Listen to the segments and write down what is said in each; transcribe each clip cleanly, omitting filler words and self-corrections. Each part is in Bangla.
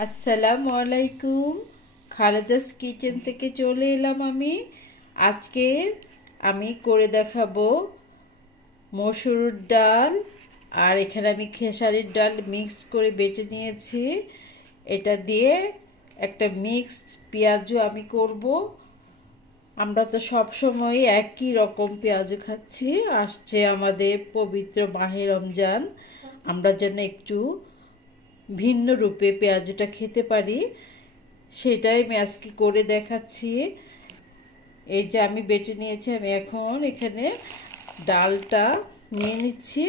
আসসালামু আলাইকুম। খালেদাস কিচেন থেকে চলে এলাম আমি। আজকে আমি করে দেখাবো মসুর ডাল, আর এখানে আমি খেসারির ডাল মিক্স করে বেটে নিয়েছি। এটা দিয়ে একটা মিক্সড পেঁয়াজু আমি করব। আমরা তো সব সময় একই রকম পেঁয়াজু খাচ্ছি, আসছে আমাদের পবিত্র মাহে রমজান, আমরা যেন একটু ভিন্ন রূপে পেঁয়াজুটা খেতে পারি, সেটাই আমি আজকে করে দেখাচ্ছি। এই যে আমি বেটে নিয়েছি, আমি এখন এখানে ডালটা নিয়ে নিচ্ছি।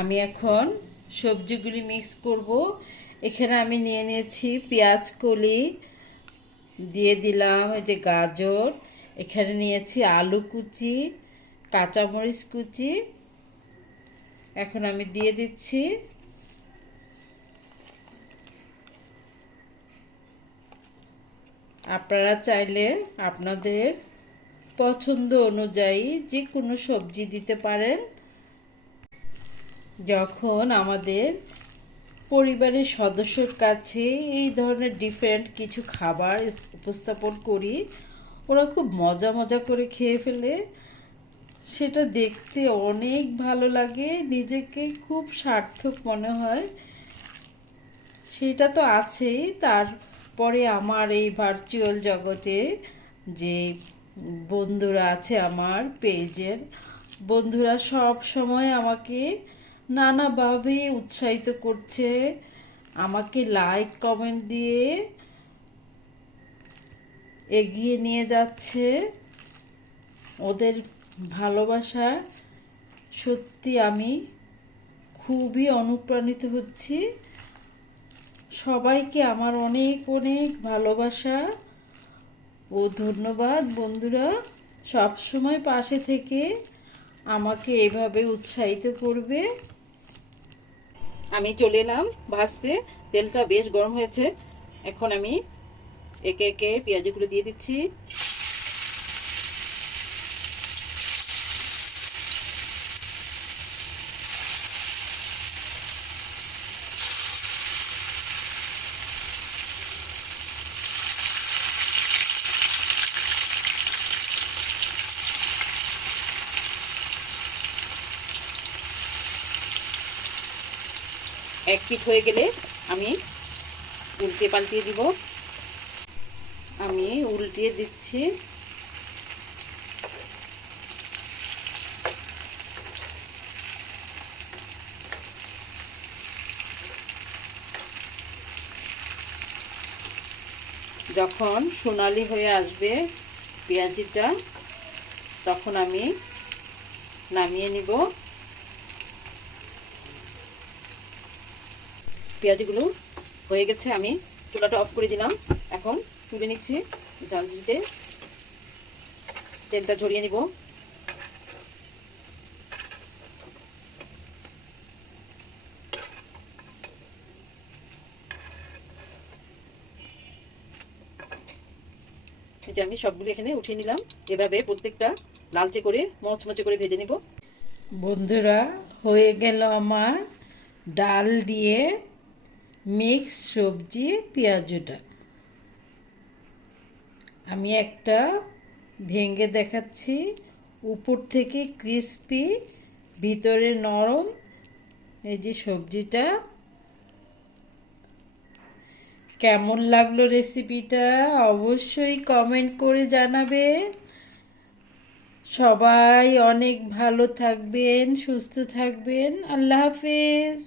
আমি এখন সবজিগুলি মিক্স করব। এখানে আমি নিয়ে নিয়েছি পেঁয়াজ কলি, দিয়ে দিলাম এই যে গাজর, এখানে নিয়েছি আলু কুচি, কাঁচামরিচ কুচি, এখন আমি দিয়ে দিচ্ছি। আপনারা চাইলে আপনাদের পছন্দ অনুযায়ী যে কোনো সবজি দিতে পারেন। যখন আমাদের পরিবারের সদস্যর কাছে এই ধরনের ডিফারেন্ট কিছু খাবার উপস্থাপন করি, ওরা খুব মজা মজা করে খেয়ে ফেলে। সেটা দেখতে অনেক ভালো লাগে, নিজেকে খুব সার্থক মনে হয়। সেটা তো আছেই, তারপরে আমার এই ভার্চুয়াল জগতে যে বন্ধুরা আছে, আমার পেজের বন্ধুরা সব সময় আমাকে নানাভাবে উৎসাহিত করছে, আমাকে লাইক কমেন্ট দিয়ে এগিয়ে নিয়ে যাচ্ছে। ওদের ভালোবাসা সত্যি আমি খুবই অনুপ্রাণিত হচ্ছি। সবাইকে আমার অনেক অনেক ভালোবাসা ও ধন্যবাদ। বন্ধুরা সব সময় পাশে থেকে আমাকে এভাবে উৎসাহিত করবে। আমি চলে এলাম ভাজতে, তেলটা বেশ গরম হয়েছে। এখন আমি একে একে পেঁয়াজগুলো দিয়ে দিচ্ছি। এক পিঠ হয়ে গেলে আমি উল্টে পাল্টিয়ে দিব। আমি উল্টিয়ে দিচ্ছি। যখন সোনালি হয়ে আসবে পেঁয়াজিটা, তখন আমি নামিয়ে নিব। পেঁয়াজগুলো হয়ে গেছে, আমি চুলাটা অফ করে দিলাম। এখন তুলে নিচ্ছি ঝালঝিতে, তেলটা ঝরিয়ে নিব। এই যে আমি সবগুলো এখানে উঠিয়ে নিলাম। এভাবে প্রত্যেকটা লালচে করে মচমচে করে ভেজে নিব। বন্ধুরা হয়ে গেল আমার ডাল দিয়ে মিক্স সবজি পেঁয়াজুটা। আমি একটা ভেঙে দেখাচ্ছি, উপর থেকে ক্রিস্পি, ভিতরে নরম। এই যে সবজিটা, কেমন লাগলো রেসিপিটা অবশ্যই কমেন্ট করে জানাবে। সবাই অনেক ভালো থাকবেন, সুস্থ থাকবেন। আল্লাহ হাফেজ।